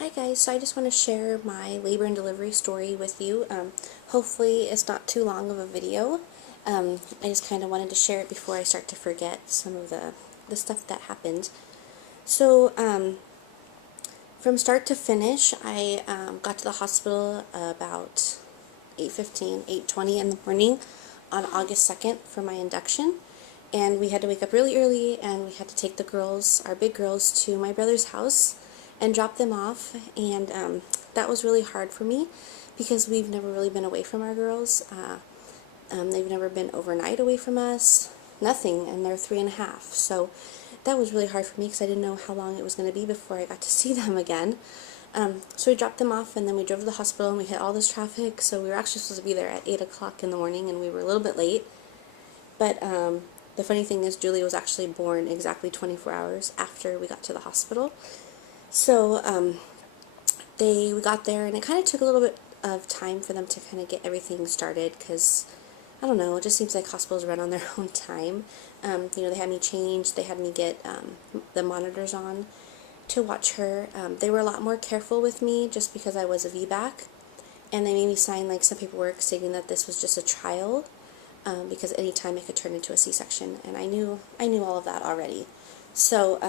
Hi guys, so I just want to share my labor and delivery story with you. Hopefully it's not too long of a video. I just kind of wanted to share it before I start to forget some of the stuff that happened. So from start to finish, I got to the hospital about 8:15, 8:20 in the morning on August 2nd for my induction. And we had to wake up really early and we had to take the girls, our big girls, to my brother's house and drop them off. And that was really hard for me because we've never really been away from our girls. They've never been overnight away from us, nothing, and they're 3.5. So that was really hard for me because I didn't know how long it was going to be before I got to see them again. So we dropped them off and then we drove to the hospital and we hit all this traffic. So we were actually supposed to be there at 8 o'clock in the morning and we were a little bit late. But the funny thing is Julie was actually born exactly 24 hours after we got to the hospital. So we got there and it kind of took a little bit of time for them to kind of get everything started because, I don't know, it just seems like hospitals run on their own time. They had me change, they had me get the monitors on to watch her. They were a lot more careful with me just because I was a VBAC, and they made me sign like some paperwork stating that this was just a trial because any time it could turn into a C-section, and I knew all of that already. So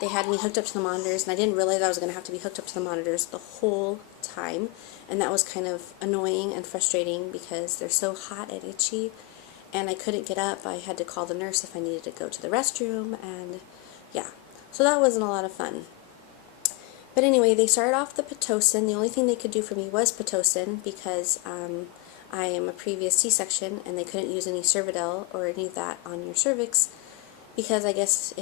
they had me hooked up to the monitors, and I didn't realize I was going to have to be hooked up to the monitors the whole time, and that was kind of annoying and frustrating because they're so hot and itchy, and I couldn't get up. I had to call the nurse if I needed to go to the restroom, and yeah, so that wasn't a lot of fun. But anyway, they started off the Pitocin. The only thing they could do for me was Pitocin because I am a previous C-section, and they couldn't use any Cervidil or any of that on your cervix because I guess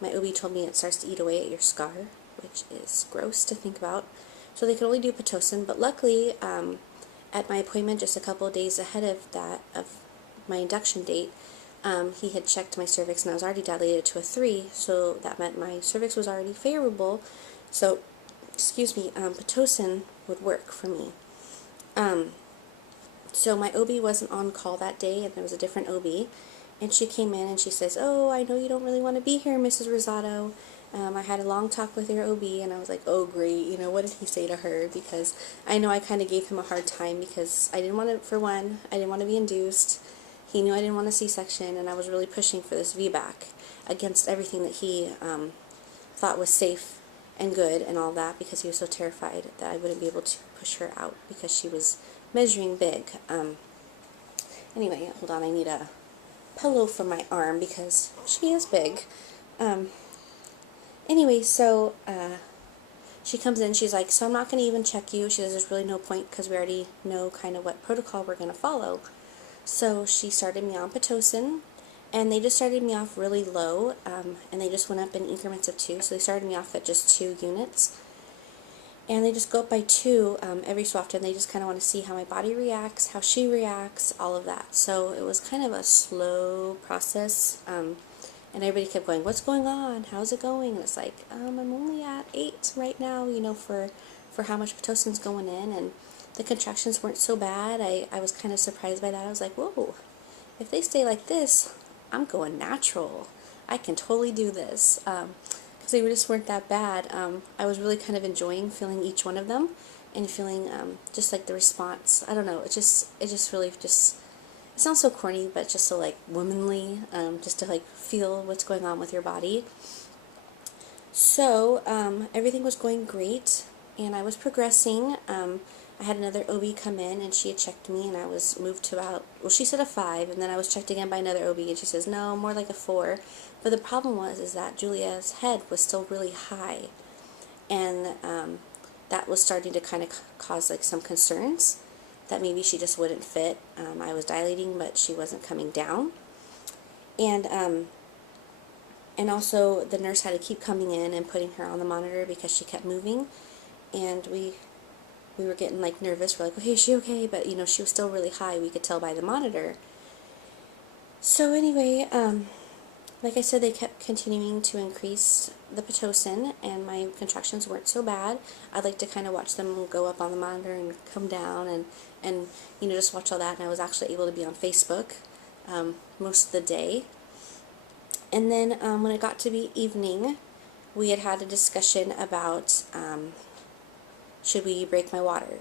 my OB told me it starts to eat away at your scar, which is gross to think about. So they could only do Pitocin, but luckily at my appointment just a couple of days ahead of my induction date, he had checked my cervix and I was already dilated to a 3, so that meant my cervix was already favorable. So, excuse me, Pitocin would work for me. So my OB wasn't on call that day, and there was a different OB. And she came in and she says, "Oh, I know you don't really want to be here, Mrs. Rosado. I had a long talk with your OB," and I was like, "Oh, great. What did he say to her?" Because I know I kind of gave him a hard time because I didn't want to, for one, I didn't want to be induced. He knew I didn't want a C-section, and I was really pushing for this VBAC against everything that he thought was safe and good and all that because he was so terrified that I wouldn't be able to push her out because she was measuring big. Anyway, hold on, I need a pillow for my arm because she is big. Anyway, so she comes in, she's like, "So I'm not going to even check you." She says, "There's really no point because we already know kind of what protocol we're going to follow." So she started me on Pitocin, and they just started me off really low, and they just went up in increments of 2. So they started me off at just 2 units. And they just go up by 2 every so often. They just kind of want to see how my body reacts, how she reacts, all of that. So it was kind of a slow process. And everybody kept going, "What's going on? How's it going?" And it's like, I'm only at 8 right now, for how much Pitocin's going in. And the contractions weren't so bad. I was kind of surprised by that. I was like, whoa, if they stay like this, I'm going natural. I can totally do this. Because they just weren't that bad. I was really kind of enjoying feeling each one of them and feeling just like the response. I don't know, it just really just, it sounds so corny, but just so like womanly, just to like feel what's going on with your body. So everything was going great and I was progressing. I had another OB come in and she had checked me and I was moved to about, well, she said a 5, and then I was checked again by another OB and she says, "No, more like a 4. But the problem is that Julia's head was still really high, and that was starting to kind of cause like some concerns that maybe she just wouldn't fit. I was dilating, but she wasn't coming down, and also the nurse had to keep coming in and putting her on the monitor because she kept moving, and we were getting like nervous. We're like, "Okay, is she okay?" But she was still really high. We could tell by the monitor. So anyway, like I said, they kept continuing to increase the Pitocin, and my contractions weren't so bad. I'd like to kind of watch them go up on the monitor and come down, and just watch all that. And I was actually able to be on Facebook most of the day. And then when it got to be evening, we had a discussion about should we break my water?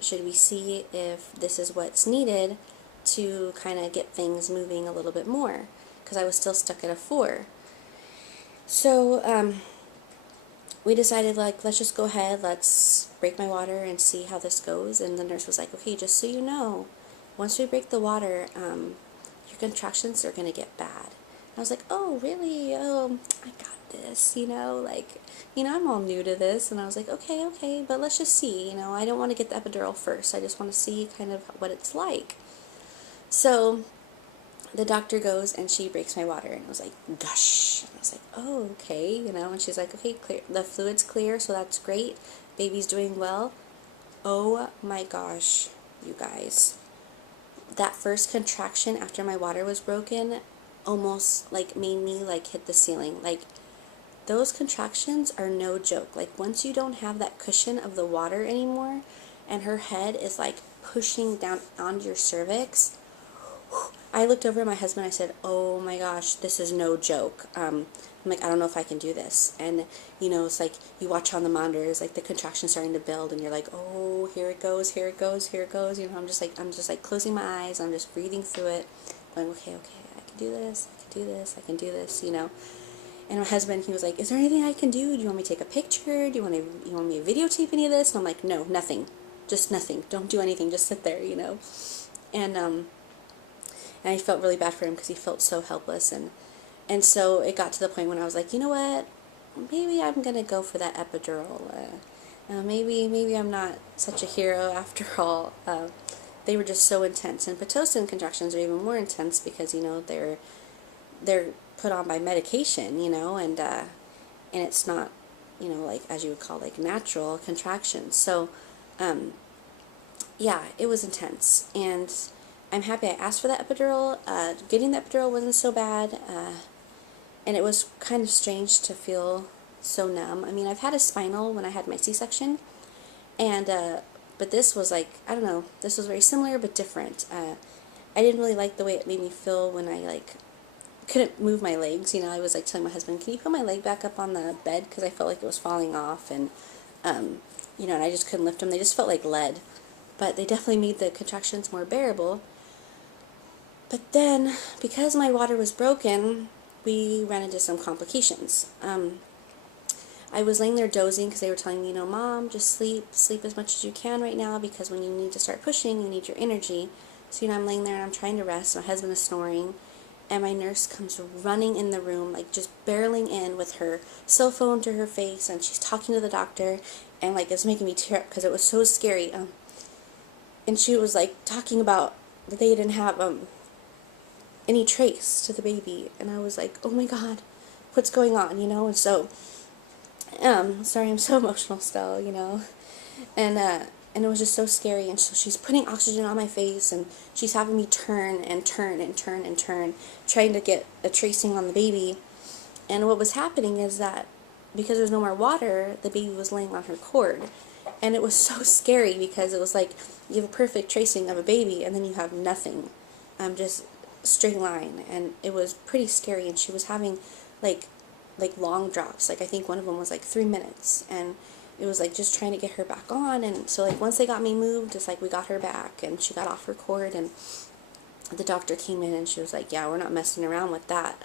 Should we see if this is what's needed to kind of get things moving a little bit more? Because I was still stuck at a 4. So we decided, like, let's just go ahead, let's break my water and see how this goes. And the nurse was like, okay, just so you know, once we break the water, your contractions are going to get bad. I was like, oh, really? Oh, I got this, like, I'm all new to this. And I was like, okay, but let's just see, I don't want to get the epidural first. I just want to see kind of what it's like. So the doctor goes and she breaks my water, and I was like, gush. And I was like, oh, okay, and she's like, okay, clear. The fluid's clear, so that's great. Baby's doing well. Oh my gosh, you guys. That first contraction after my water was broken almost like made me like hit the ceiling. Like, those contractions are no joke. Like, once you don't have that cushion of the water anymore and her head is like pushing down onto your cervix, I looked over at my husband. I said, oh my gosh, this is no joke. I'm like, I don't know if I can do this. And it's like you watch on the monitors, like the contractions starting to build, and you're like, oh, here it goes, here it goes, here it goes. I'm just like closing my eyes. I'm just breathing through it, going, okay, I can do this, I can do this, I can do this, And my husband, he was like, is there anything I can do? Do you want me to take a picture? Do you want me to videotape any of this? And I'm like, no, nothing, just nothing. Don't do anything. Just sit there, And I felt really bad for him because he felt so helpless, and so it got to the point when I was like, you know what, maybe I'm gonna go for that epidural. Maybe I'm not such a hero after all. They were just so intense, and Pitocin contractions are even more intense because they're put on by medication, and it's not, like, as you would call, like, natural contractions. So yeah, it was intense, and I'm happy I asked for that epidural. Getting the epidural wasn't so bad, and it was kind of strange to feel so numb. I mean, I've had a spinal when I had my C-section, and but this was like, I don't know, this was very similar but different. I didn't really like the way it made me feel when I like couldn't move my legs. I was like telling my husband, can you put my leg back up on the bed, because I felt like it was falling off, and and I just couldn't lift them. They just felt like lead, but they definitely made the contractions more bearable. But then, because my water was broken, we ran into some complications. I was laying there dozing because they were telling me, Mom, just sleep as much as you can right now, because when you need to start pushing, you need your energy. So, I'm laying there and I'm trying to rest. My husband is snoring, and my nurse comes running in the room, like just barreling in with her cell phone to her face, and she's talking to the doctor, and like it's making me tear up because it was so scary. And she was like talking about that they didn't have any trace to the baby, and I was like, oh my god, what's going on, and so, sorry, I'm so emotional still, and it was just so scary, and so she's putting oxygen on my face, and she's having me turn and turn and turn and turn, trying to get a tracing on the baby, and what was happening is that, because there's no more water, the baby was laying on her cord, and it was so scary, because it was like, you have a perfect tracing of a baby, and then you have nothing, just straight line, and it was pretty scary, and she was having like long drops, like I think one of them was like 3 minutes, and it was like just trying to get her back on. And so like once they got me moved, it's like we got her back and she got off her cord, and the doctor came in and she was like, yeah, we're not messing around with that.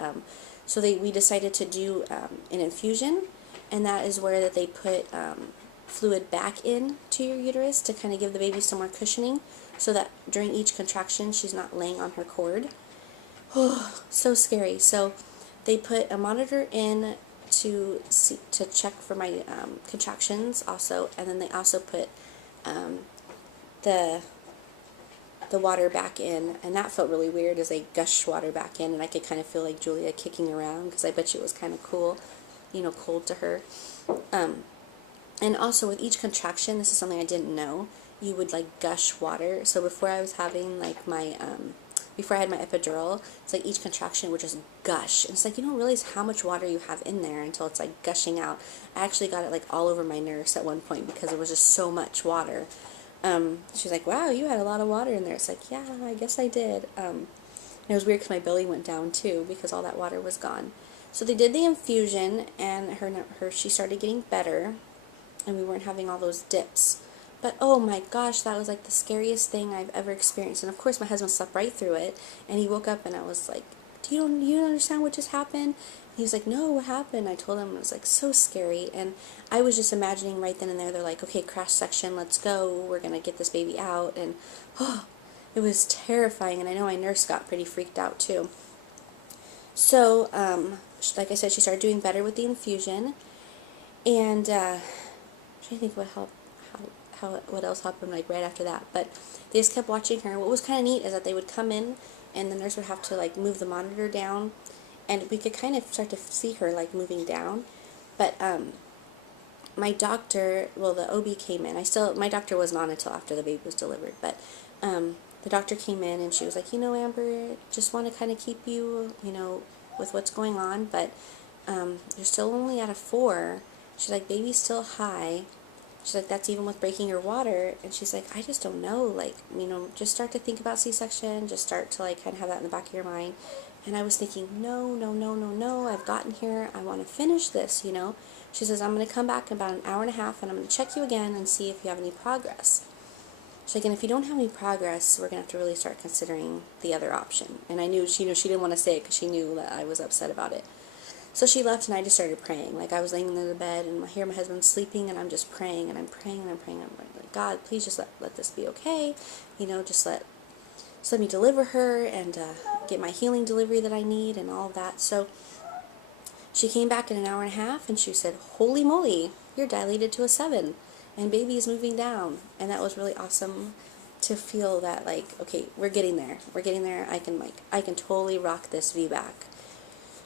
So we decided to do an infusion, and that is where that they put fluid back in to your uterus to kind of give the baby some more cushioning, so that during each contraction she's not laying on her cord. Oh, so scary. So they put a monitor in to check for my contractions also, and then they also put the water back in, and that felt really weird as they gushed water back in, and I could kind of feel like Julia kicking around, because I bet you it was kind of cool, cold to her. And also with each contraction, this is something I didn't know, you would like gush water. So before I was having like my before I had my epidural, it's like each contraction would just gush. And it's like, you don't realize how much water you have in there until it's like gushing out. I actually got it like all over my nurse at one point because it was just so much water. She's like, wow, you had a lot of water in there. It's like, yeah, I guess I did. And it was weird because my belly went down too because all that water was gone. So they did the infusion, and she started getting better, and we weren't having all those dips. But oh my gosh, that was like the scariest thing I've ever experienced. And of course my husband slept right through it, and he woke up and I was like, you don't understand what just happened? He was like, no, what happened? I told him. It was like so scary, and I was just imagining right then and there, they're like, okay, crash section, let's go, we're gonna get this baby out. And oh, it was terrifying, and I know my nurse got pretty freaked out too. So like I said, she started doing better with the infusion, and I'm trying to think what else happened like right after that. But they just kept watching her. What was kind of neat is that they would come in, and the nurse would have to like move the monitor down, and we could kind of start to see her like moving down. But my doctor, well, the OB came in. My doctor wasn't on until after the baby was delivered, but the doctor came in, and she was like, Amber, just want to kind of keep you, with what's going on, but you're still only at a 4. She's like, baby's still high. She's like, that's even with breaking your water. And she's like, I just don't know, like, just start to think about C-section, just start to like kind of have that in the back of your mind. And I was thinking, no, I've gotten here, I want to finish this, She says, I'm going to come back in about an hour and a half, and I'm going to check you again and see if you have any progress. She's like, and if you don't have any progress, we're going to have to really start considering the other option. And I knew, she didn't want to say it because she knew that I was upset about it. So she left, and I just started praying. Like, I was laying in the bed, and I hear my husband sleeping, and I'm just praying, and I'm praying, and I'm praying. I'm like, God, please just let this be okay. Just let me deliver her, and get my healing delivery that I need, and all of that. So she came back in an hour and a half, and she said, holy moly, you're dilated to a 7, and baby is moving down. And that was really awesome to feel that, like, okay, we're getting there. I can totally rock this VBAC.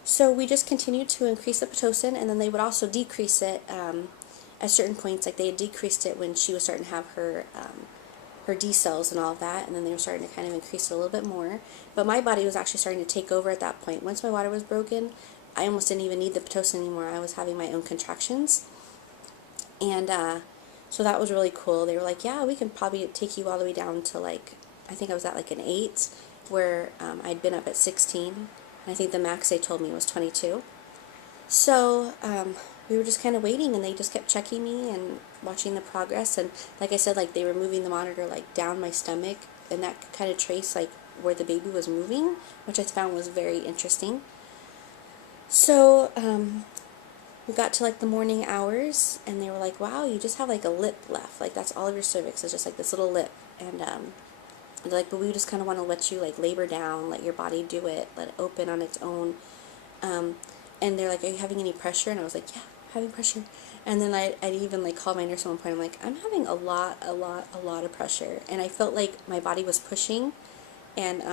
So we just continued to increase the Pitocin, and then they would also decrease it at certain points. Like, they had decreased it when she was starting to have her D cells and all of that, and then they were starting to kind of increase it a little bit more. But my body was actually starting to take over at that point. Once my water was broken, I almost didn't even need the Pitocin anymore. I was having my own contractions. And so that was really cool. They were like, yeah, we can probably take you all the way down to, like, I think I was at like an 8, where I'd been up at 16. I think the max they told me was 22. So we were just kind of waiting, and they just kept checking me and watching the progress. And like I said, like, they were moving the monitor like down my stomach, and that could kind of trace like where the baby was moving, which I found was very interesting. So we got to like the morning hours, and they were like, wow, you just have like a lip left, like that's all of your cervix is just like this little lip. And they're like, but we just kind of want to let you like labor down, let your body do it, let it open on its own. And they're like, are you having any pressure? And I was like, yeah, having pressure. And then I'd even like call my nurse at one point. I'm like, I'm having a lot of pressure. And I felt like my body was pushing, and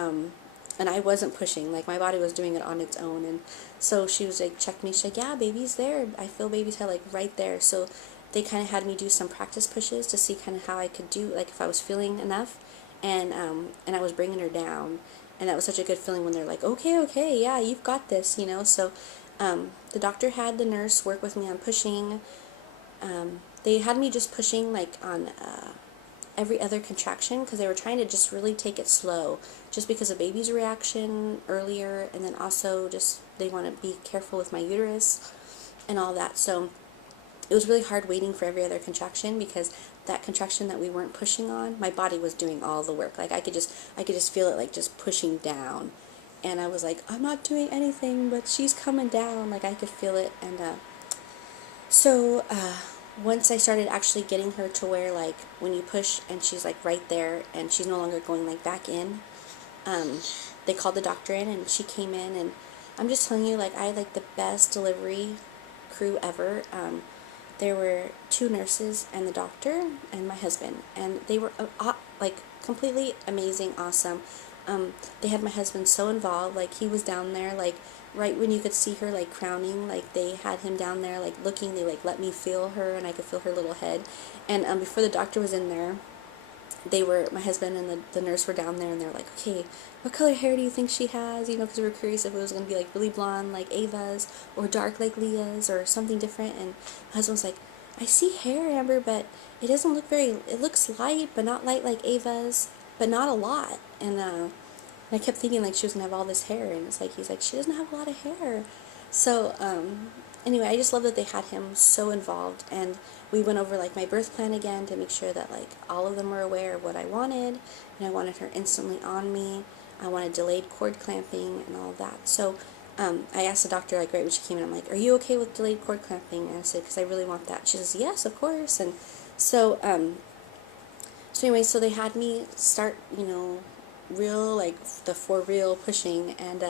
I wasn't pushing. Like, my body was doing it on its own. And so she was like, check me. She's like, yeah, baby's there. I feel baby's head like right there. So they kind of had me do some practice pushes to see kind of how I could do, like, if I was feeling enough. And I was bringing her down, and that was such a good feeling when they're like, okay, yeah, you've got this, So the doctor had the nurse work with me on pushing. They had me just pushing like on every other contraction, because they were trying to just really take it slow, just because of baby's reaction earlier, and then also just they want to be careful with my uterus and all that. So it was really hard waiting for every other contraction, because that contraction that we weren't pushing on, my body was doing all the work. Like, I could just feel it like just pushing down, and I was like, I'm not doing anything, but she's coming down. Like, I could feel it. And so once I started actually getting her to where, like, when you push and she's like right there and she's no longer going like back in, they called the doctor in, and she came in, and I'm just telling you, like, I had like the best delivery crew ever. There were 2 nurses and the doctor and my husband, and they were like completely amazing, awesome. They had my husband so involved. Like, he was down there, like, right when you could see her like crowning, like, they had him down there like looking. They like let me feel her, and I could feel her little head. And before the doctor was in there, my husband and the nurse were down there, and they're like, okay, what color hair do you think she has? Because we were curious if it was going to be like really blonde like Ava's, or dark like Leah's, or something different. And my husband was like, I see hair, Amber, but it doesn't look it looks light, but not light like Ava's, but not a lot. And I kept thinking like she was going to have all this hair, and it's like, he's like, she doesn't have a lot of hair. So, anyway, I just love that they had him so involved, and we went over like my birth plan again to make sure that like all of them were aware of what I wanted, and I wanted her instantly on me. I wanted delayed cord clamping and all of that. So, I asked the doctor like right when she came in, I'm like, "Are you okay with delayed cord clamping?" And I said, "Because I really want that." She says, "Yes, of course." And so, so anyway, so they had me start, real like the for real pushing, and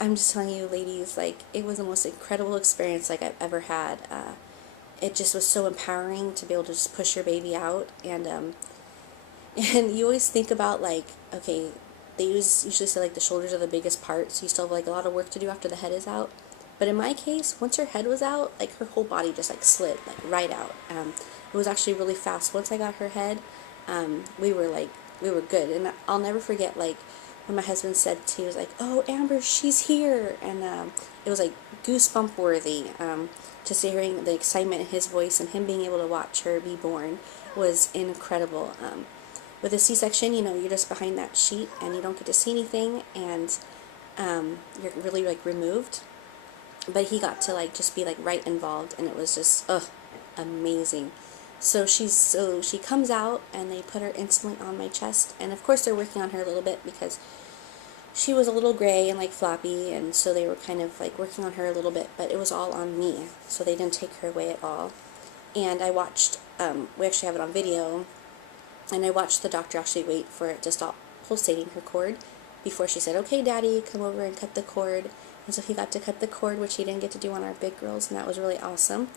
I'm just telling you, ladies, like, it was the most incredible experience like I've ever had. It just was so empowering to be able to just push your baby out, and and you always think about like, okay, they usually say like the shoulders are the biggest part, so you still have like a lot of work to do after the head is out. But in my case, once her head was out, like her whole body just like slid like right out. It was actually really fast. Once I got her head, we were good, and I'll never forget like when my husband said he was like, "Oh, Amber, she's here," and it was like goosebump worthy. Just hearing the excitement in his voice and him being able to watch her be born was incredible. With a C-section, you're just behind that sheet and you don't get to see anything, and you're really like removed. But he got to like just be like right involved, and it was just amazing. So she comes out and they put her instantly on my chest, and of course they're working on her a little bit because she was a little gray and like floppy, and so they were kind of like working on her a little bit, but it was all on me, so they didn't take her away at all. And I watched, we actually have it on video, and I watched the doctor actually wait for it to stop pulsating her cord before she said, "Okay, Daddy, come over and cut the cord." And so he got to cut the cord, which he didn't get to do on our big girls, and that was really awesome.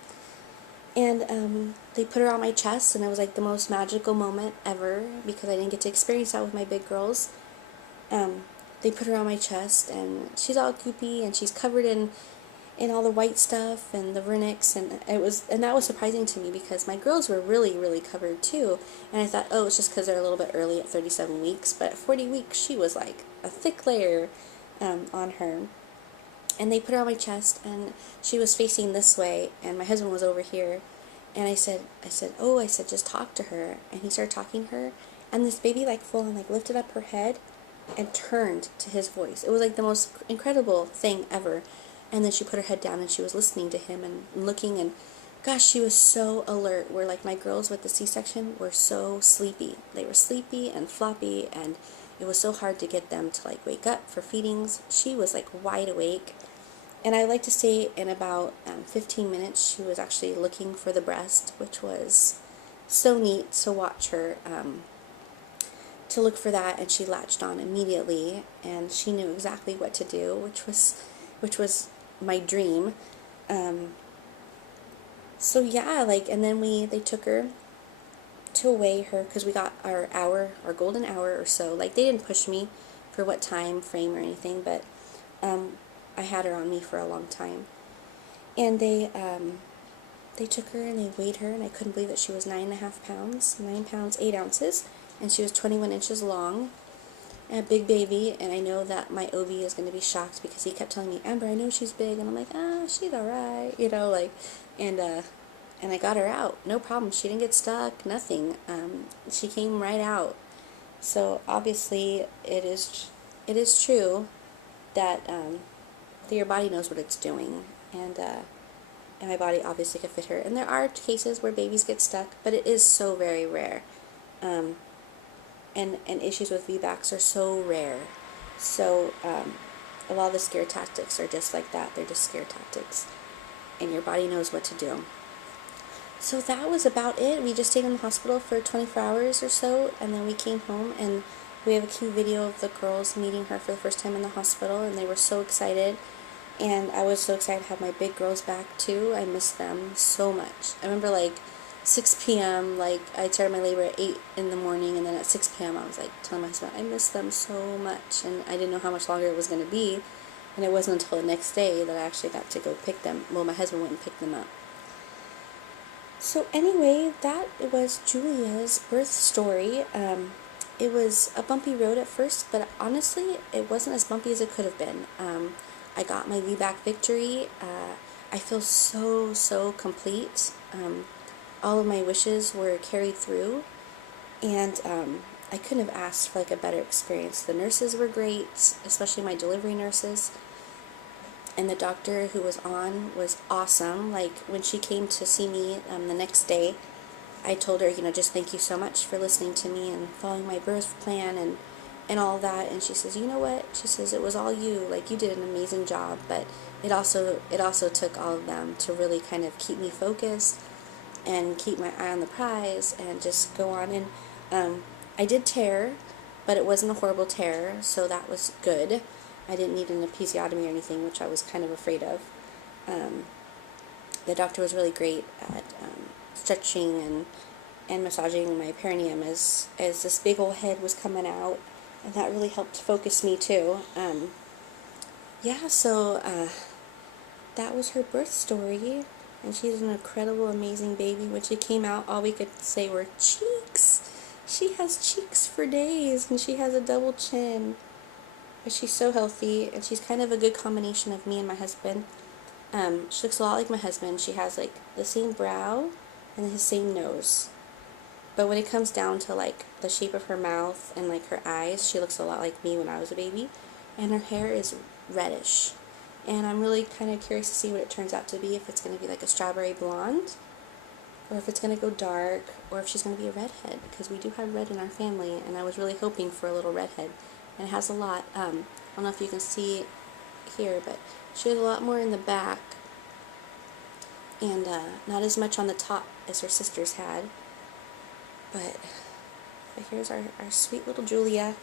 And they put her on my chest, and it was like the most magical moment ever because I didn't get to experience that with my big girls. They put her on my chest, and she's all goopy, and she's covered in all the white stuff and the vernix, and that was surprising to me because my girls were really, really covered too, and I thought, oh, it's just because they're a little bit early at 37 weeks, but at 40 weeks she was like a thick layer on her. And they put her on my chest, and she was facing this way, and my husband was over here, and I said, just talk to her, and he started talking to her, and this baby like full on like lifted up her head and turned to his voice. It was like the most incredible thing ever. And then she put her head down and she was listening to him and looking, and gosh, she was so alert, where like my girls with the C-section were so sleepy. They were sleepy and floppy, and it was so hard to get them to like wake up for feedings. She was like wide awake, and I like to say in about 15 minutes she was actually looking for the breast, which was so neat to watch her to look for that, and she latched on immediately, and she knew exactly what to do, which was my dream. So yeah, like, and then they took her to weigh her because we got our golden hour or so. Like, they didn't push me for what time frame or anything, but I had her on me for a long time, and they took her and they weighed her, and I couldn't believe that she was 9.5 pounds, 9 pounds 8 ounces, and she was 21 inches long. A big baby, and I know that my OB is going to be shocked because he kept telling me, "Amber, I know she's big," and I'm like, she's alright, like, and I got her out, no problem. She didn't get stuck, nothing. She came right out. So obviously it is true that your body knows what it's doing, and my body obviously could fit her. And there are cases where babies get stuck, but it is so very rare. And issues with VBACs are so rare. So a lot of the scare tactics are just like that. They're just scare tactics. And your body knows what to do. So that was about it. We just stayed in the hospital for 24 hours or so, and then we came home, and we have a cute video of the girls meeting her for the first time in the hospital, and they were so excited. And I was so excited to have my big girls back too. I missed them so much. I remember like 6 p.m., like, I started my labor at 8 in the morning, and then at 6 p.m. I was like telling my husband, I miss them so much, and I didn't know how much longer it was going to be, and it wasn't until the next day that I actually got to go pick them. Well, my husband went and picked them up. So anyway, that was Julia's birth story. It was a bumpy road at first, but honestly, it wasn't as bumpy as it could have been. I got my VBAC victory. I feel so complete. All of my wishes were carried through, and I couldn't have asked for like a better experience. The nurses were great, especially my delivery nurses. And the doctor who was on was awesome. Like, when she came to see me the next day, I told her, just thank you so much for listening to me and following my birth plan and all that. And she says, you know what? She says, it was all you. Like, you did an amazing job, but it also took all of them to really kind of keep me focused and keep my eye on the prize and just go on. And I did tear, but it wasn't a horrible tear, so that was good. I didn't need an episiotomy or anything, which I was kind of afraid of. The doctor was really great at stretching and massaging my perineum as this big old head was coming out, and that really helped focus me too. Yeah, so that was her birth story, and she's an incredible, amazing baby. When she came out, all we could say were cheeks. She has cheeks for days, and she has a double chin. But she's so healthy, and she's kind of a good combination of me and my husband. She looks a lot like my husband. She has like the same brow and his same nose. But when it comes down to like the shape of her mouth and like her eyes, she looks a lot like me when I was a baby. And her hair is reddish. And I'm really kind of curious to see what it turns out to be, if it's going to be like a strawberry blonde, or if it's going to go dark, or if she's going to be a redhead, because we do have red in our family, and I was really hoping for a little redhead. And it has a lot, I don't know if you can see here, but she has a lot more in the back, and not as much on the top as her sisters had. But here's our sweet little Julia.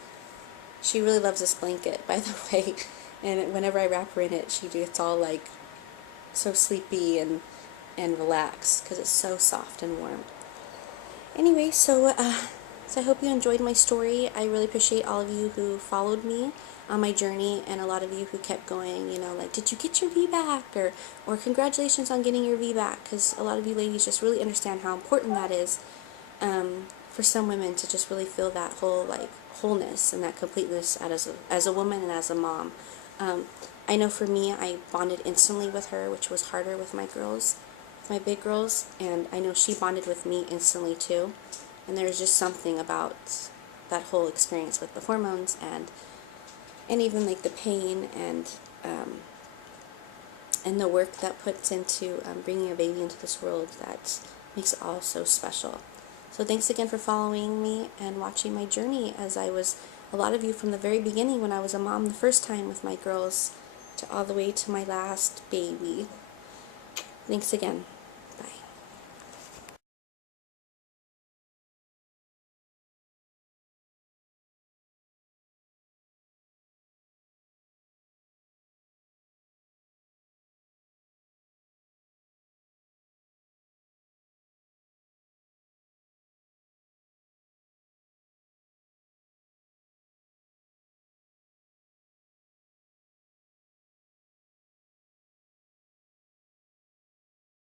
She really loves this blanket, by the way, and whenever I wrap her in it, she gets all like so sleepy and relaxed, because it's so soft and warm. Anyway, so I hope you enjoyed my story. I really appreciate all of you who followed me on my journey, and a lot of you who kept going, like, did you get your VBAC, or congratulations on getting your VBAC, because a lot of you ladies just really understand how important that is for some women to just really feel that whole, like, wholeness and that completeness as a woman and as a mom. I know for me, I bonded instantly with her, which was harder with my girls, my big girls, and I know she bonded with me instantly too. And there was just something about that whole experience with the hormones and even like the pain and the work that puts into bringing a baby into this world that makes it all so special. So thanks again for following me and watching my journey, as I was a lot of you from the very beginning when I was a mom the first time with my girls to all the way to my last baby. Thanks again.